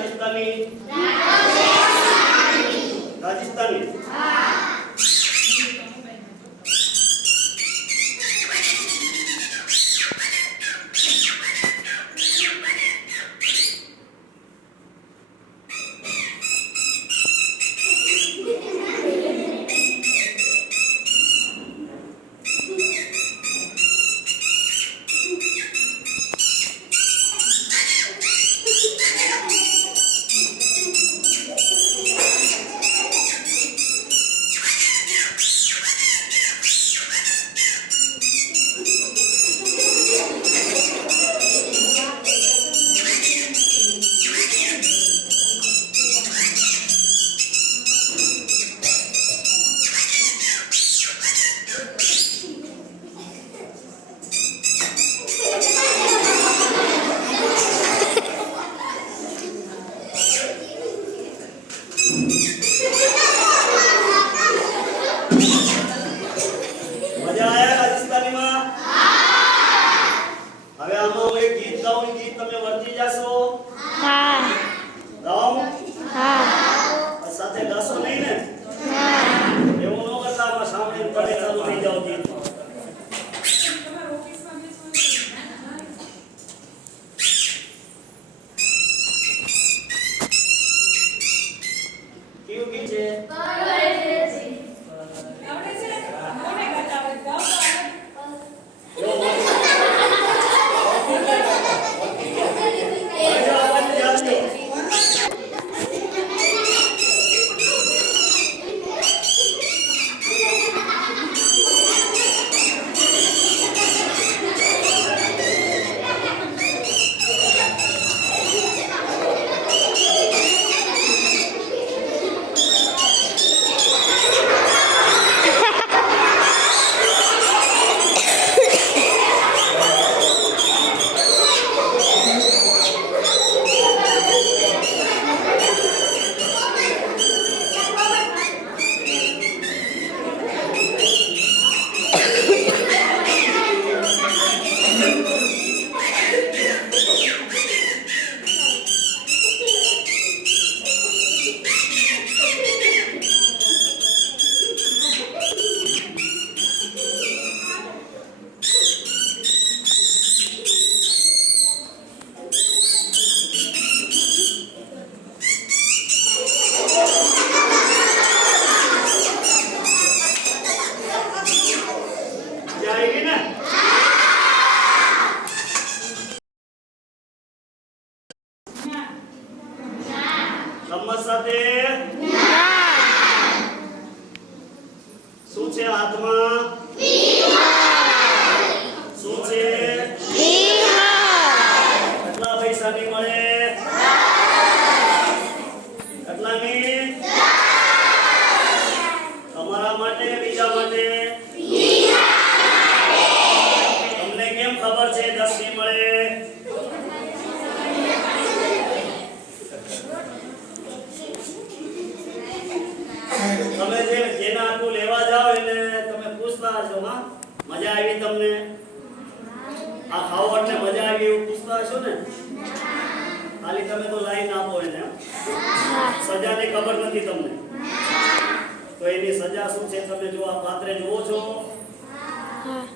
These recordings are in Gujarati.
રાજસ્થાની રાજસ્થાની મજા આવી તમને આ ખાવટને મજા આવી એવું પૂછતા છો ને ખાલી તમે તો લાઈન આપો એને સજાની ખબર નથી તમને તો એની સજા શું છે તમે જો આ પાત્રે જુઓ છો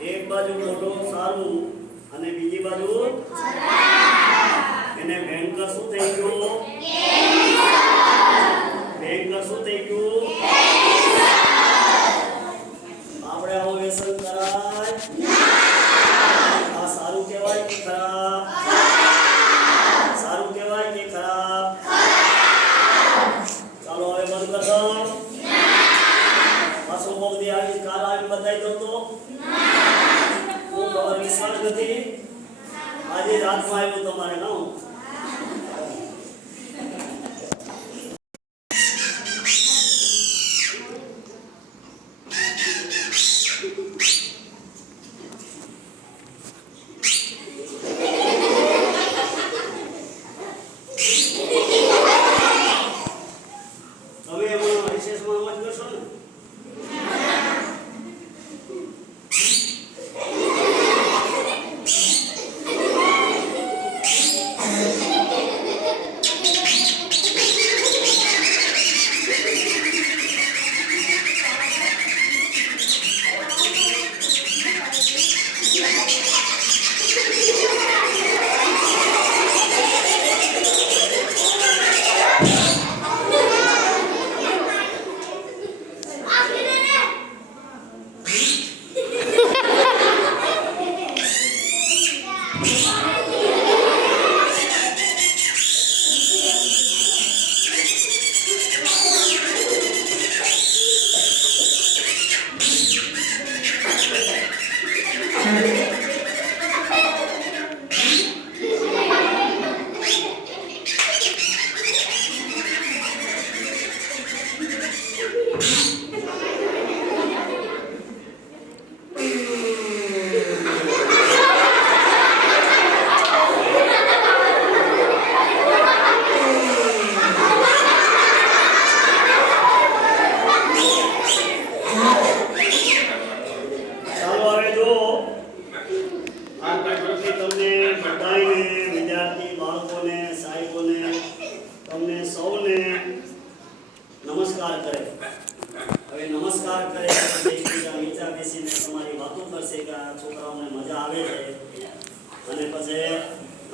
એક બાજુ મોઢો સારું અને બીજી બાજુ એને ભયંકર શું થઈ ગયું ભયંકર શું થઈ ગયું આપણે આવો વ્યસન કરાય આ સારું કહેવાય કે ખરાબ સારું કહેવાય કે ખરાબ ચાલો હવે બંધ કર દો પાછો મોદી આવી કાલ આવી બતાવી દો તો હું ખબર વિશ્વાસ નથી આજે રાતમાં આવ્યું તમારે ના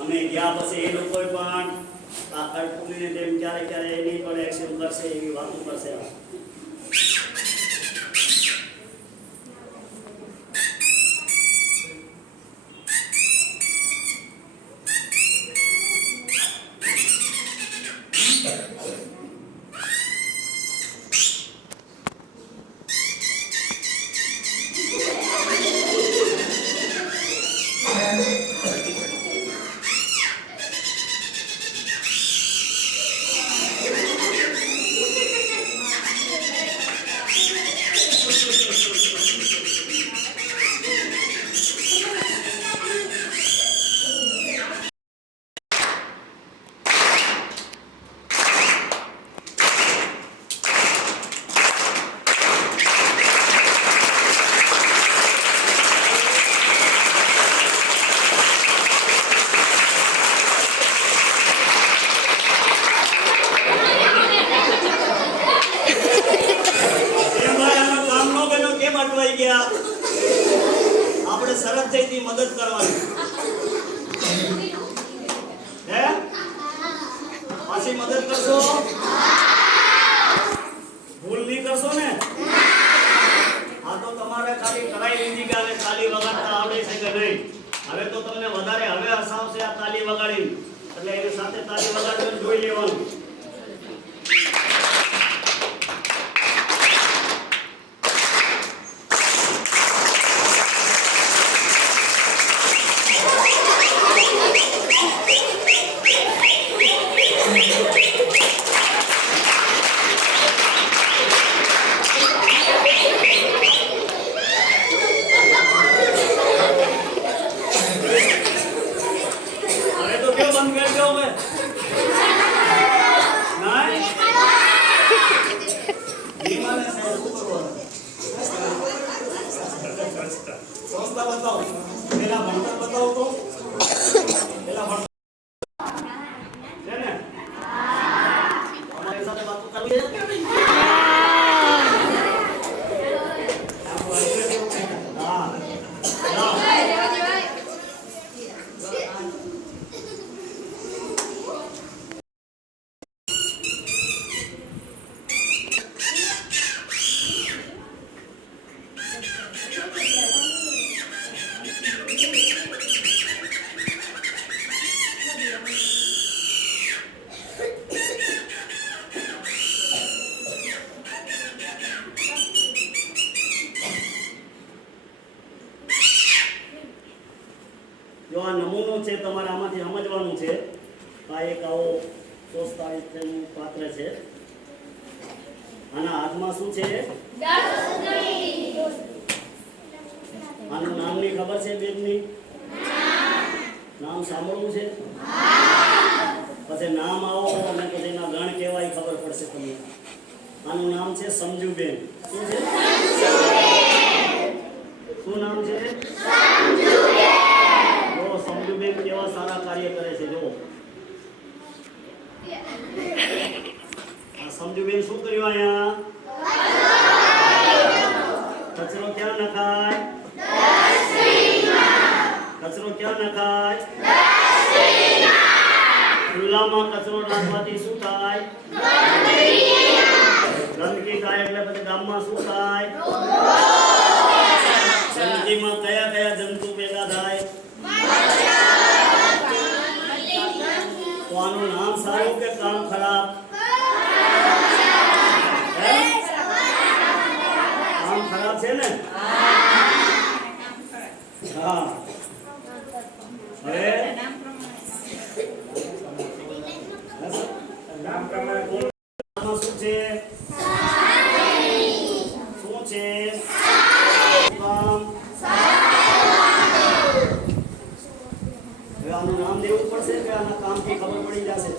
અમે ગયા પછી એ લોકોએ પણ આ કટપુલીને જેમ ક્યારે ક્યારે એની પણ એક્શન કરશે એવી વાતો કરશે. આપણે સરસ જઈથી મદદ કરવાની હે પાછી મદદ કરશો ભૂલ નહીં કરશો ને આ તો તમારે ખાલી કરાઈ લીધી કે હવે તાલી વગાડતા આવડે છે કે નહીં હવે તો તમને વધારે હવે હસાવશે આ તાલી વગાડી એટલે એની સાથે તાલી વગાડવાનું જોઈ લેવાનું જો આ નમૂનો છે તમારે આમાંથી સમજવાનું છે આ એક આવો 45 નું પાત્ર છે આના હાથમાં શું છે આનું નામની ખબર છે બેનની નામ સાંભળવું છે પછી નામ આવો અને પછી એના ગણ કેવાય ખબર પડશે તમને આનું નામ છે સમજુબેન શું છે શું નામ છે સમજુબેન કેવા સારા કાર્ય કરે છે જો આ સમજુબેન શું કર્યું અહીંયા કચરો ક્યાં નખાય કચરો ક્યાં નખાય ખુલ્લામાં કચરો નાખવાથી શું થાય ગંદકી થાય એટલે પછી ગામમાં શું થાય ગંદકીમાં કયા કયા જંતુ પેદા થાય તો આનું નામ સારું કે કામ ખરાબ કામ ખરાબ છે ને હા હવે નામ પ્રમાણે શું છે શું છે કામ આનું નામ દેવું પડશે કે આના કામથી ખબર પડી જશે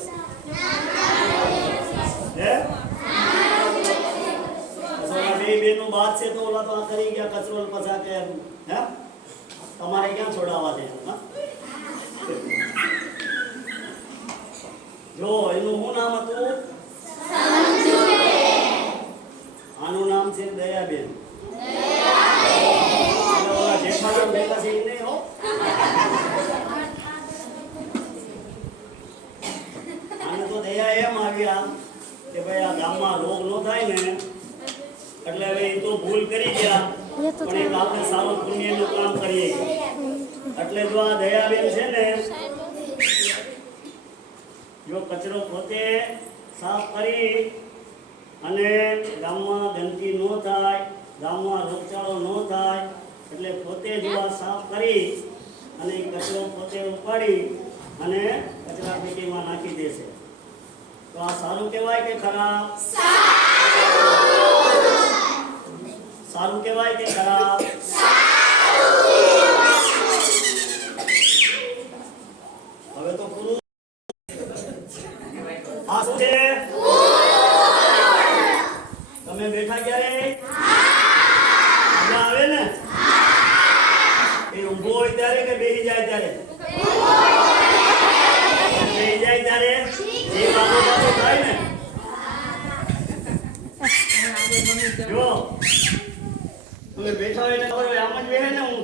હે બે બેનો બાદ છે તો ઓલા તો આ કરી ગયા કચરો પછા કે હે તમારે ક્યાં છોડાવવા છે જો એનું શું નામ હતું આનું નામ છે દયાબેન ઓલા જેઠાલાલ બેઠા છે એ નહીં હો અહીંયા એમ આવ્યા કે ભાઈ આ ગામમાં રોગ ન થાય ને એટલે હવે એ તો ભૂલ કરી ગયા પણ એક આપણે સારું પુણ્યનું કામ કરીએ એટલે જો આ દયાબેન છે ને જો કચરો પોતે સાફ કરી અને ગામમાં ગંદકી ન થાય ગામમાં રોગચાળો ન થાય એટલે પોતે જ સાફ કરી અને કચરો પોતે ઉપાડી અને કચરા પેટીમાં નાખી દેશે તો આ સારું કહેવાય કે ખરાબ? સારું કહેવાય કે ખરાબ? હવે તો પૂરું. આ શું છે? તમે બેઠા ક્યારે? મજા આવે ને? એ ઊભો હોય ત્યારે કે બેસી જાય ત્યારે? બેસી જાય ત્યારે જે બાબો થાય ને જો તમે બેઠા હોય એટલે આમ જ બેસે ને હું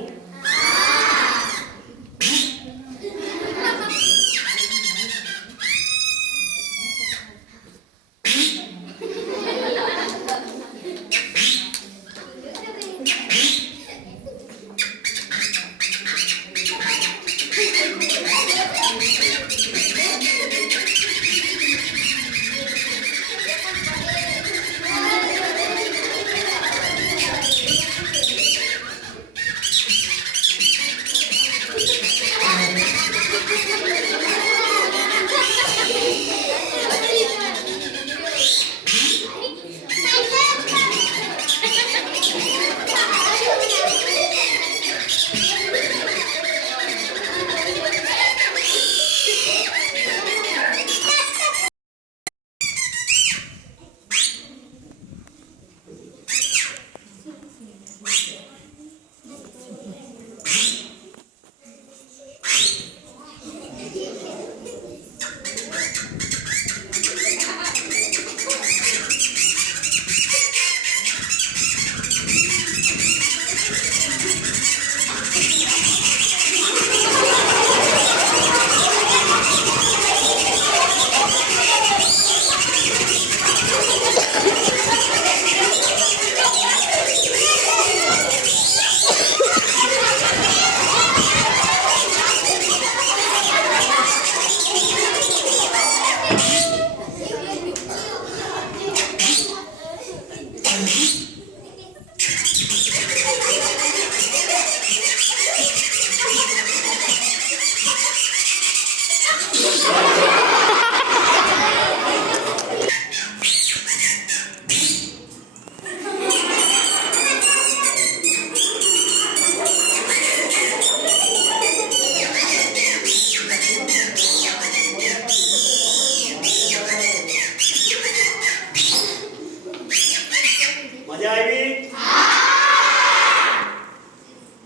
મજા આવી?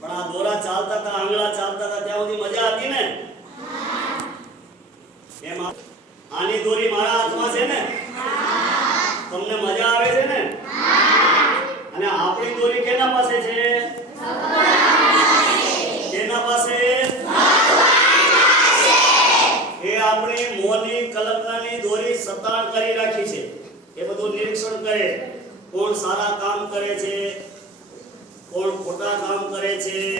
પણ આ દોરા ચાલતા હતા આંગળા ચાલતા હતા ત્યાં સુધી મજા હતી ને? એમ આની દોરી મારા હાથમાં છે ને? તમને મજા આવે છે ને? અને આપણી દોરી કેના પાસે છે? કેના પાસે? એ આપણી મોની કલ્પનાની દોરી સતાણ કરી રાખી છે. એ બધું નિરીક્ષણ કરે કોણ સારા કામ કરે છે કોણ ખોટા કામ કરે છે